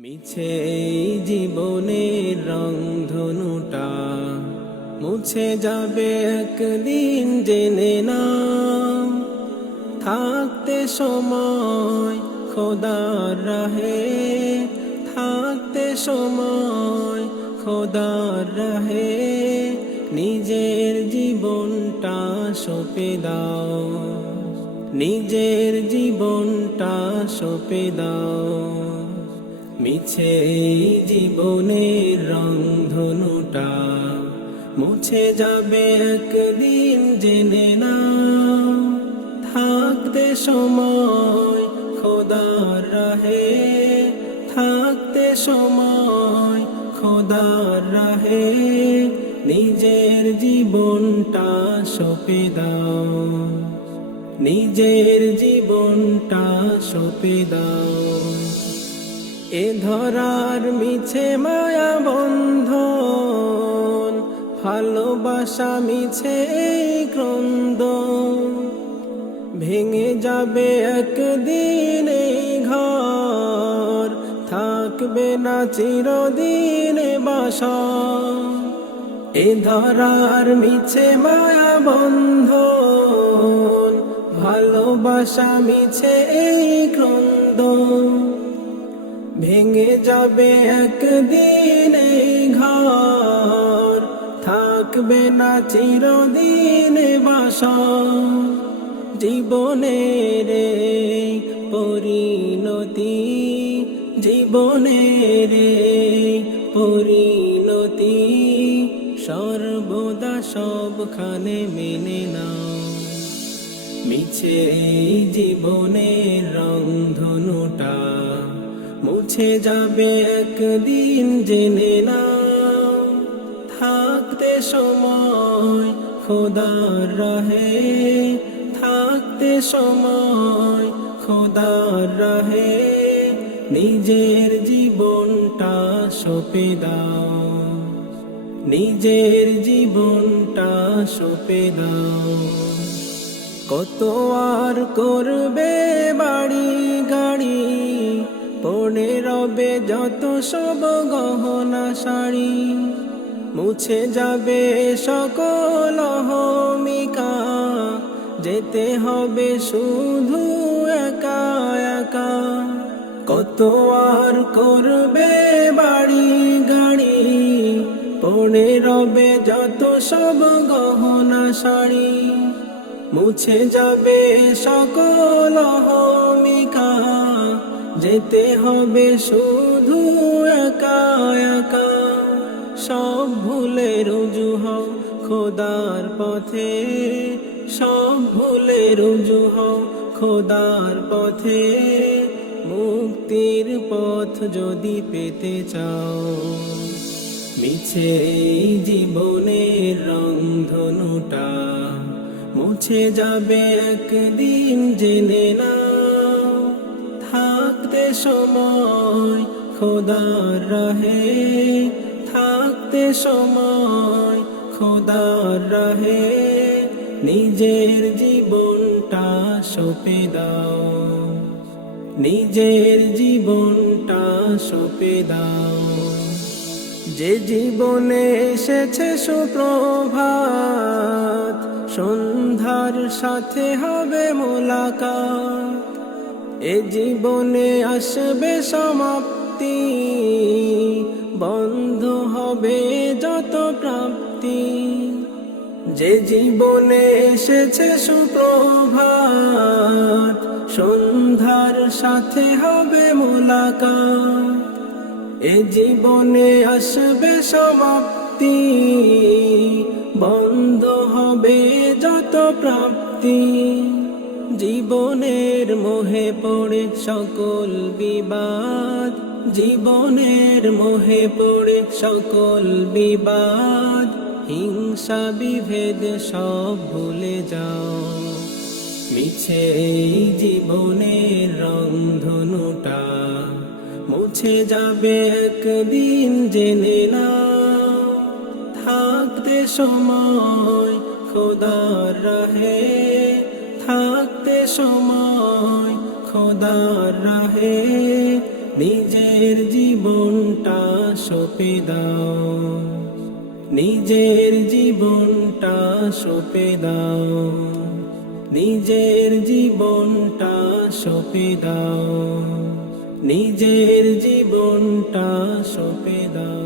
মিছে এই জীবনের রংধনুটা মুছে যাবে একদিন, জেনে নাও। থাকতে সময় খোদার রাহে, থাকতে সময় খোদার রাহে, নিজের জীবনটা সঁপে দাও, নিজের জীবনটা সঁপে দাও। মিছে এই জীবনের রংধনুটা মুছে যাবে একদিন, জেনে নাও। থাকতে সময় খোদার রাহে, থাকতে সময় খোদার রাহে, নিজের জীবনটা সঁপে দাও, নিজের জীবনটা সঁপে দাও। এ ধরার মিছে মায়া বন্ধন, ভালোবাসা মিছে এই ক্রন্দন, ভেঙে যাবে একদিন এই ঘর, থাকবে না চিরদিন বাসা। এ ধরার মিছে মায়া বন্ধন, ভালোবাসা মিছে এই ক্রন্দন, ভেঙে যাবে একদিন এই ঘর, থাকবে না চিরদিন বাসা। জীবনের এই পরিণতি, জীবনের এই পরিণতি, সর্বদা সবখানে মেনে নাও। মিছে এই জীবনের রংধনুটা মুছে যাবে একদিন, জেনে নাও। থাকতে সময় খোদার রাহে, থাকতে সময় খোদার রাহে, নিজের জীবনটা সঁপে দাও, নিজের জীবনটা সঁপে দাও। কত আর করবে বাড়ি গাড়ি, পড়ে রবে যত সব গহনা শাড়ি, মুছে যাবে সকল অহমিকা, যেতে হবে শুধু একা একা। কত আর করবে বাড়ি গাড়ি, পড়ে রবে যত সব গহনা শাড়ি, মুছে যাবে সকল অহমিকা, যেতে হবে শুধু একা একা। সব ভুলে রুজু হও খোদার পথে, সব ভুলে রুজু হও খোদার পথে, মুক্তির পথ যদি পেতে চাও। মিছে এই জীবনের রংধনুটা মুছে যাবে একদিন, জেনে নাও। থাকতে সময় খোদার রাহে, থাকতে সময় খোদার রাহে, নিজের জীবনটা সঁপে দাও, নিজের জীবনটা সঁপে দাও। যে জীবনে এসেছে সুপ্রভাত, সন্ধ্যার সাথে হবে মোলাকাত, এ জীবনে আসবে সমাপ্তি, বন্ধ হবে যত প্রাপ্তি। যে জীবনে এসেছে সুপ্রভাত, সন্ধ্যার সাথে হবে মোলাকাত, এ জীবনে আসবে সমাপ্তি, বন্ধ হবে যত প্রাপ্তি। জীবনের মোহে পড়ে সকল বিবাদ, জীবনের মোহে পড়ে সকল বিবাদ, হিংসা বিভেদ সব ভুলে যাও। মিছে এই জীবনের রংধনুটা মুছে যাবে একদিন, জেনে নাও। থাকতে সময় খোদার রাহে, থাকতে সময় খোদার রাহে, নিজের জীবন সঁপে দাও, নিজের জীবনটা সঁপে দাও, নিজের জীবনটা সঁপে দাও, নিজের জীবনটা সঁপে দাও।